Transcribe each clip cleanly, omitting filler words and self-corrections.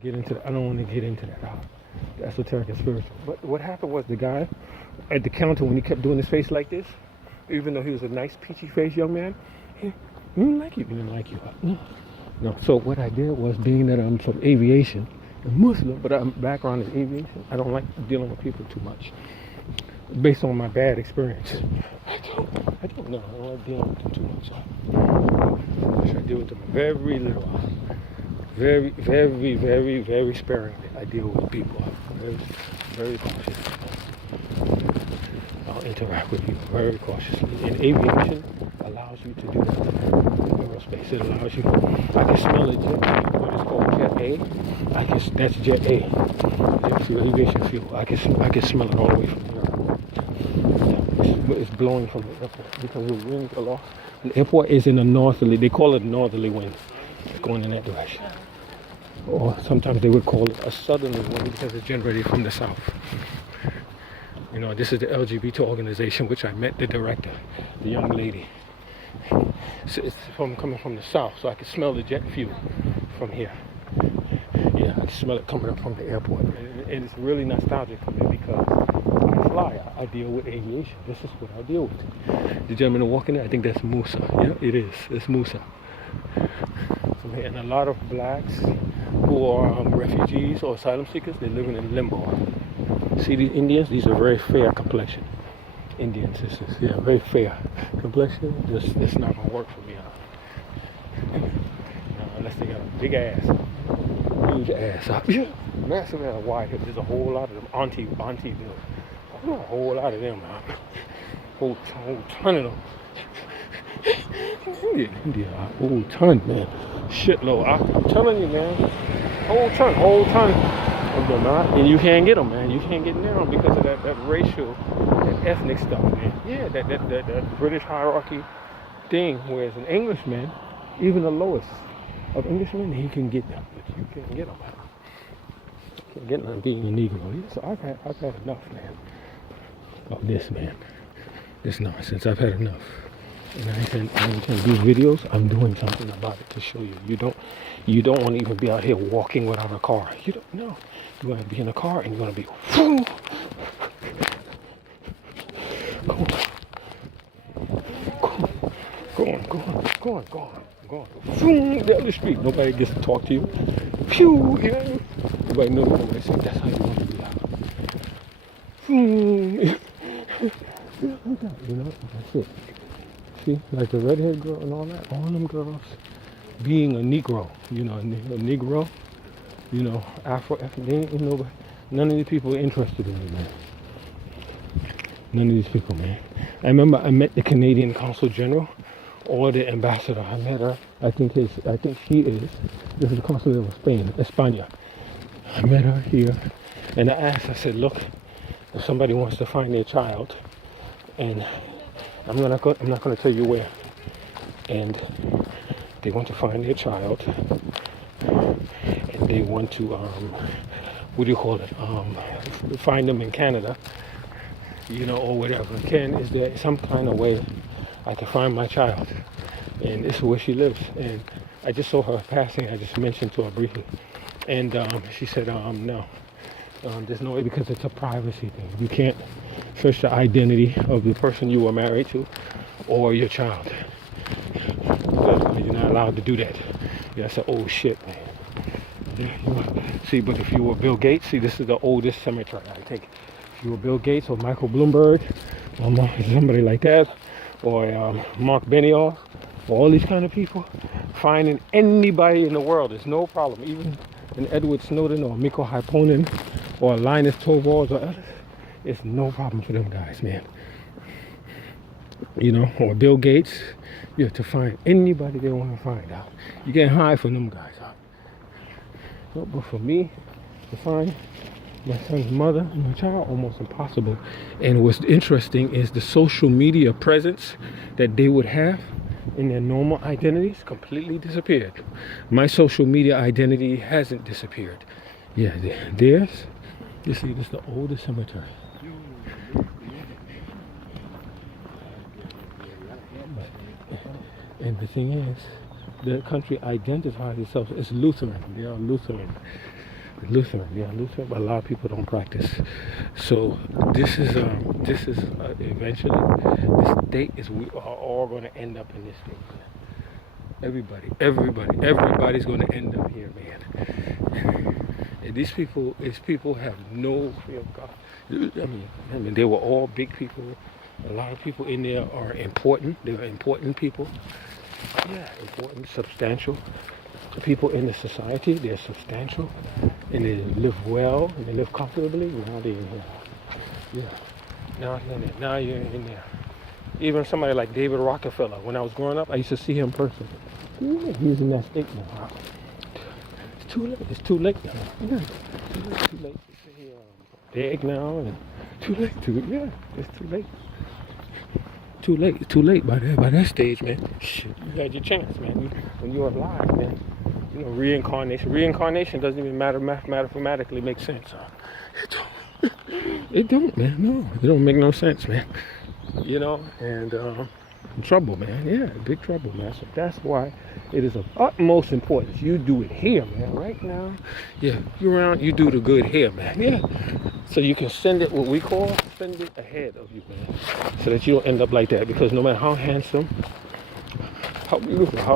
Get into. I don't want to get into that. The esoteric and spiritual. But what happened was the guy at the counter when he kept doing his face like this, even though he was a nice peachy faced young man, he didn't like you. He didn't like you. No. So what I did was, being that I'm from aviation, I'm Muslim, but I'm background is aviation. I don't like dealing with people too much, based on my bad experience. I don't know. I don't like dealing with them too much. I try to deal with them very little. Very, very, very, very sparingly. I deal with people. Very, very cautious. I'll interact with people very cautiously. And aviation allows you to do that. Aerospace, it allows you. I can smell it, what is called Jet A. That's Jet A. Jet fuel, aviation fuel. I can smell it all the way from here. It's blowing from the airport because the winds are lost. The airport is in a northerly. They call it northerly wind. It's going in that direction. Or sometimes they would call it a southerly wind because it's generated from the south. You know, this is the LGBT organization, which I met the director, the young lady. So it's coming from the south, so I can smell the jet fuel from here. Yeah, I can smell it coming up from the airport. And it's really nostalgic for me because I fly. I deal with aviation. This is what I deal with. The gentleman walking there, I think that's Musa. Yeah, it is. It's Musa. And a lot of blacks who are refugees or asylum seekers, they're living in limbo. See these Indians? These are very fair complexion. Indian sisters, yeah, very fair complexion. It's not gonna work for me. Unless they got a big ass, huge ass, massive ass, wide hip. There's a whole lot of them. Auntie Bill. A whole lot of them. Whole ton of them. India, a whole ton, man. Shitload. I'm telling you, man. Whole ton of them, and you can't get them, man. You can't get near them because of that racial, that ethnic stuff, man. Yeah, that British hierarchy thing. Whereas an Englishman, even the lowest of Englishmen, he can get them, but you can't get them. You can't get them being a Negro. So I've had enough, man, of this, man. This nonsense. I've had enough. And I intend to do videos. I'm doing something about it to show you. You don't want to even be out here walking without a car. You don't know. You want to be in a car and you want to be go on down the street. Nobody gets to talk to you. Phew, you know? Nobody knows what I say. That's how you want to be out. You know, that's it. See, like the redhead girl and all that, all them girls being a Negro, you know, a Negro, you know, they ain't nobody, none of these people are interested in me, man. None of these people, man. I remember I met the Canadian Consul General or the ambassador. I met her. I think she is. This is the Consul of Spain, España. I met her here, and I asked. I said, look, if somebody wants to find their child, and I'm not going to tell you where, and they want to find their child, and they want to find them in Canada, you know, or whatever. Is there some kind of way I can find my child? And this is where she lives. And I just saw her passing. I just mentioned to her briefly, and she said, no. There's no way, because it's a privacy thing. You can't search the identity of the person you were married to or your child. You're not allowed to do that. Yeah, I said, oh shit, man. See, but if you were Bill Gates, see, this is the oldest cemetery, I think. If you were Bill Gates or Michael Bloomberg or somebody like that, or Mark Benioff, or all these kind of people, finding anybody in the world is no problem. Even an Edward Snowden or Mikko Hyponen or Linus Torvalds or others, it's no problem for them guys, man. You know, or Bill Gates, you have to find anybody they want to find out. You can't hide from them guys out. No, but for me to find my son's mother and my child, almost impossible. And what's interesting is the social media presence that they would have in their normal identities completely disappeared. My social media identity hasn't disappeared. Yeah, theirs. You see, this is the oldest cemetery. And the thing is, the country identifies itself as Lutheran. They are Lutheran. Lutheran, yeah, Lutheran, but a lot of people don't practice. So this is eventually the state is we are all going to end up in this state. Everybody's going to end up here, man. And these people have no fear of God. I mean, they were all big people. A lot of people in there are important. They're important people. Yeah, important, substantial people in the society. They're substantial, and they live well, and they live comfortably. Now they're in here. Yeah. Now you're in there. Even somebody like David Rockefeller. When I was growing up, I used to see him in person. Yeah, he's in that state now. It's too late. It's too late now. Yeah. It's too late to say big now, and too late yeah. It's too late. Too late by that stage, man. Shit, you had your chance, man. When you're alive, man. You know, reincarnation doesn't even mathematically make sense. It don't, man. No, it don't make no sense, man. You know, and trouble, man. Yeah, big trouble, man. So that's why it is of utmost importance. You do it here, man. Right now, yeah. You do the good here, man. Yeah. So you can send it ahead of you, man. So that you don't end up like that. Because no matter how handsome, how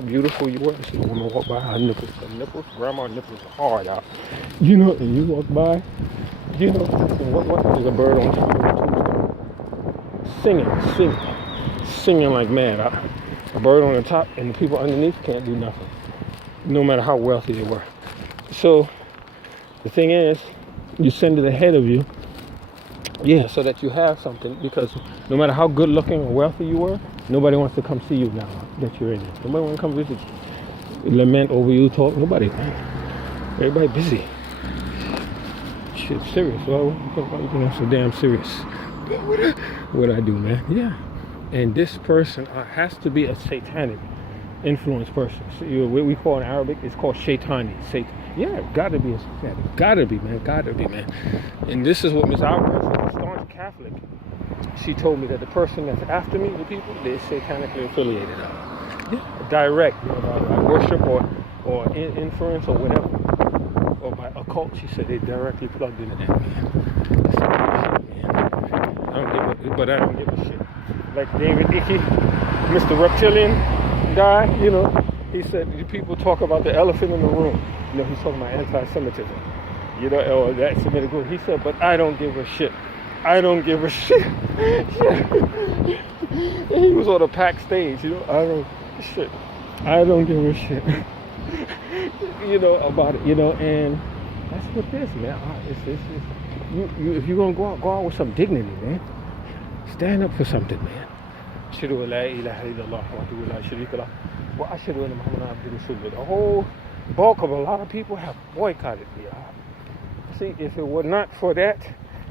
beautiful you were, see a woman walk by, her nipples, grandma's nipples are hard out. You know, and you walk by, you know, what there's a bird on top of the tombstone. Singing like mad. A bird on the top and the people underneath can't do nothing. No matter how wealthy they were. So the thing is, you send it ahead of you, yeah, so that you have something, because no matter how good looking or wealthy you were, nobody wants to come see you now that you're in it. Nobody wants to come visit you. Lament over you, talk, nobody. Everybody busy. Shit, serious. Well, you think I'm so damn serious? What I do, man? Yeah. And this person has to be a satanic influence person. So, what we call in Arabic, it's called shaitani. Yeah, gotta be a satanic. Gotta be, man. And this is what Miss Alvarez, a staunch Catholic, she told me that the person that's after me, the people, they're satanically affiliated. Yeah, direct, you know, by worship or inference or whatever, or by occult. She said they directly plugged into that, man. That's some shit, man. I don't give a shit. Like David Icke, Mr. Reptilian guy, you know, he said people talk about the elephant in the room. You know, he's talking about anti-Semitism, you know, or that Semitic group. He said, but I don't give a shit. I don't give a shit. He was on a packed stage, you know, I don't give a shit. You know, about it, you know, and that's what it is, man. If you're going to go out with some dignity, man. Stand up for something, man. Ashhadu an la ilaha illallah wahdahu la sharika lah wa ashhadu anna Muhammadan abduhu wa rasuluh. The whole bulk of a lot of people have boycotted me. See, if it were not for that,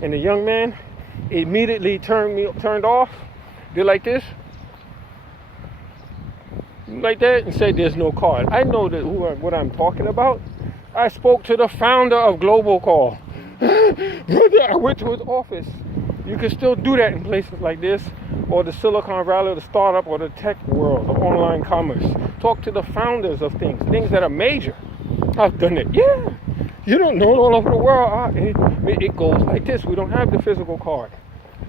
and the young man immediately turned off, did like this, like that, and said there's no card. I know what I'm talking about. I spoke to the founder of Global Call. Brother, I went to his office. You can still do that in places like this, or the Silicon Valley, or the startup, or the tech world, of online commerce. Talk to the founders of things that are major. I've done it. Yeah. You don't know it all over the world. It goes like this. We don't have the physical card.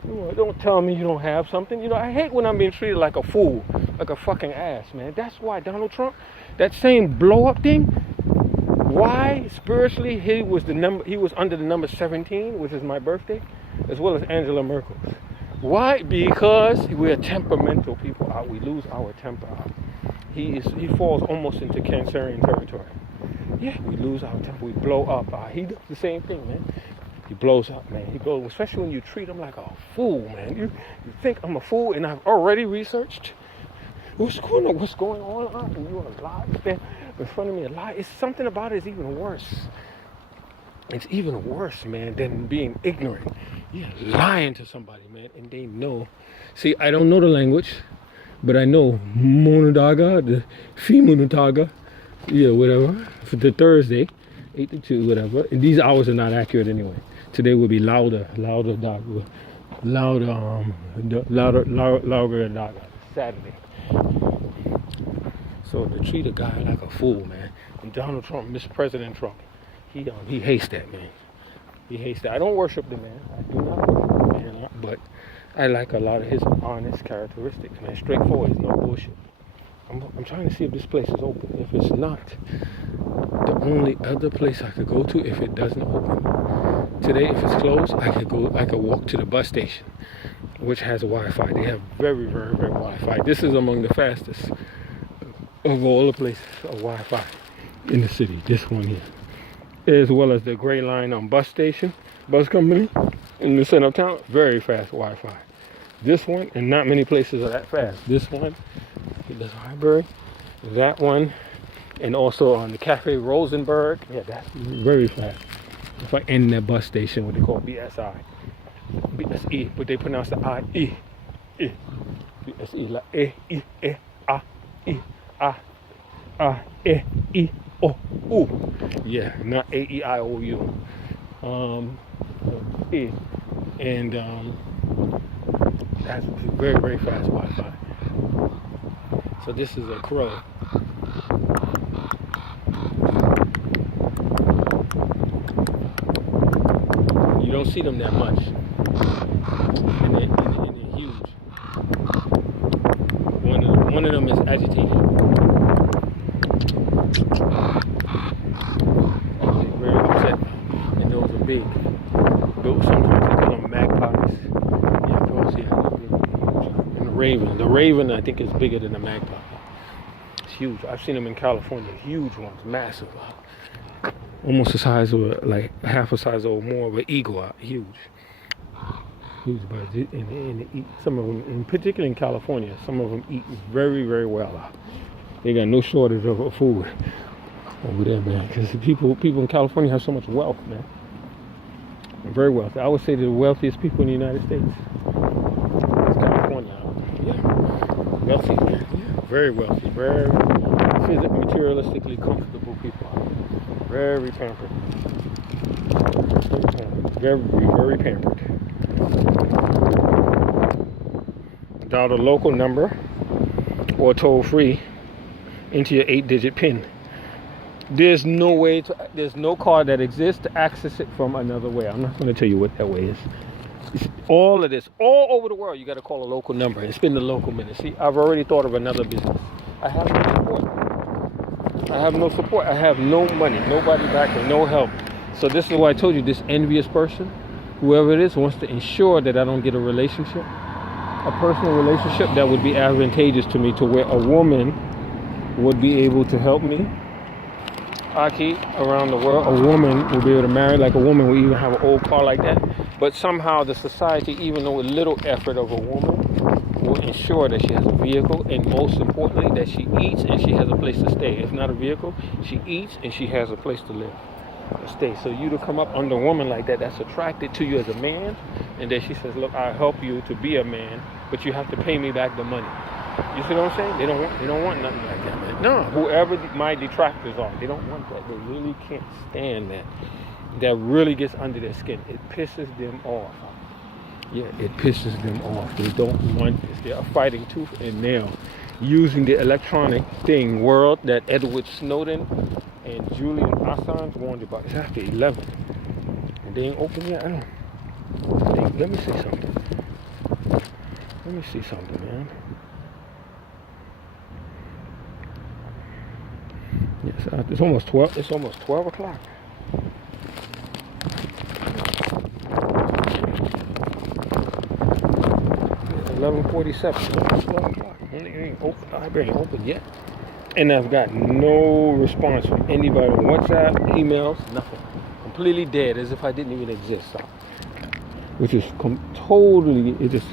You know, don't tell me you don't have something. You know, I hate when I'm being treated like a fool, like a fucking ass, man. That's why Donald Trump, that same blow up thing, why spiritually he was under the number 17, which is my birthday, as well as Angela Merkel. Why? Because we're temperamental people. We lose our temper. He falls almost into Cancerian territory. Yeah, we lose our temper. We blow up. He does the same thing, man. He blows up, man. He blows, especially when you treat him like a fool, man. You think I'm a fool, and I've already researched what's going on, and you're alive, man. In front of me, a lie. It's something about it is even worse. It's even worse, man, than being ignorant. Yeah, lying to somebody, man, and they know. See, I don't know the language, but I know Monodaga, the Fimunutaga, yeah, whatever, for the Thursday, 8 to 2, whatever. And these hours are not accurate anyway. Today will be louder Daga, louder Daga, Saturday. So to treat a guy like a fool, man, and Donald Trump, Mr. President Trump, He hates that, man. He hates that. I don't worship the man. I do not worship the man, but I like a lot of his honest characteristics, man. Straightforward, no bullshit. I'm trying to see if this place is open. If it's not, the only other place I could go to if it doesn't open today, if it's closed, I could walk to the bus station, which has Wi-Fi. They have very, very, very Wi-Fi. This is among the fastest of all the places of Wi-Fi in the city. This one here, as well as the Gray Line bus company in the center of town. Very fast Wi-Fi. This one, and not many places are that fast. This one, the library, that one, and also on the Cafe Rosenberg. Yeah, that's very fast. If I end that bus station, what they call BSE, but they pronounce the I-E. BSE, like E-E-A-E-A-E-O-U. Yeah, not A-E-I-O-U. E. And that's very, very fast Wi-Fi. So this is a crow. You don't see them that much. And they're huge. One of them is agitated. They're very upset. And those are big. Sometimes they call them magpies. Yeah, crows, yeah. And the raven I think is bigger than the magpie. It's huge. I've seen them in California. Huge ones, massive. Almost the size of like half a size or more of an eagle. Huge birds. And they eat, some of them, in particular in California, some of them eat very, very well. They got no shortage of food over there, man. Because people in California have so much wealth, man. Very wealthy. I would say the wealthiest people in the United States. It's California. Yeah. Wealthy, man. Yeah. Very wealthy. Very physically, materialistically comfortable people. Very pampered. Very, very pampered. Dial a local number or toll free into your 8-digit PIN. There's no card that exists to access it from another way. I'm not going to tell you what that way is. It's all of this, all over the world, you got to call a local number and spend the local minute. See, I've already thought of another business. I have no support. I have no money, nobody backing, no help. So this is why I told you, this envious person, whoever it is, wants to ensure that I don't get a relationship, a personal relationship that would be advantageous to me, to where a woman would be able to help me. Aki, around the world, a woman will be able to marry, like a woman will even have an old car like that. But somehow the society, even though a little effort of a woman, will ensure that she has a vehicle, and most importantly, that she eats and she has a place to stay. If not a vehicle, she eats and she has a place to live, to stay. So you to come up under a woman like that, that's attracted to you as a man, and then she says, look, I'll help you to be a man, but you have to pay me back the money. You see what I'm saying? They don't want nothing like that, man. No, whoever my detractors are, they don't want that. They really can't stand that. That really gets under their skin. It pisses them off. Yeah, it pisses them off. They don't want this. They are fighting tooth and nail, using the electronic world that Edward Snowden and Julian Assange warned about. It's after 11. And they ain't open yet. Let me see something, man. Yes, it's almost 12. It's almost 12 o'clock. 11:47. 12 o'clock. Library ain't open yet. And I've got no response from anybody on WhatsApp, emails, nothing. Completely dead, as if I didn't even exist. Which is totally, it just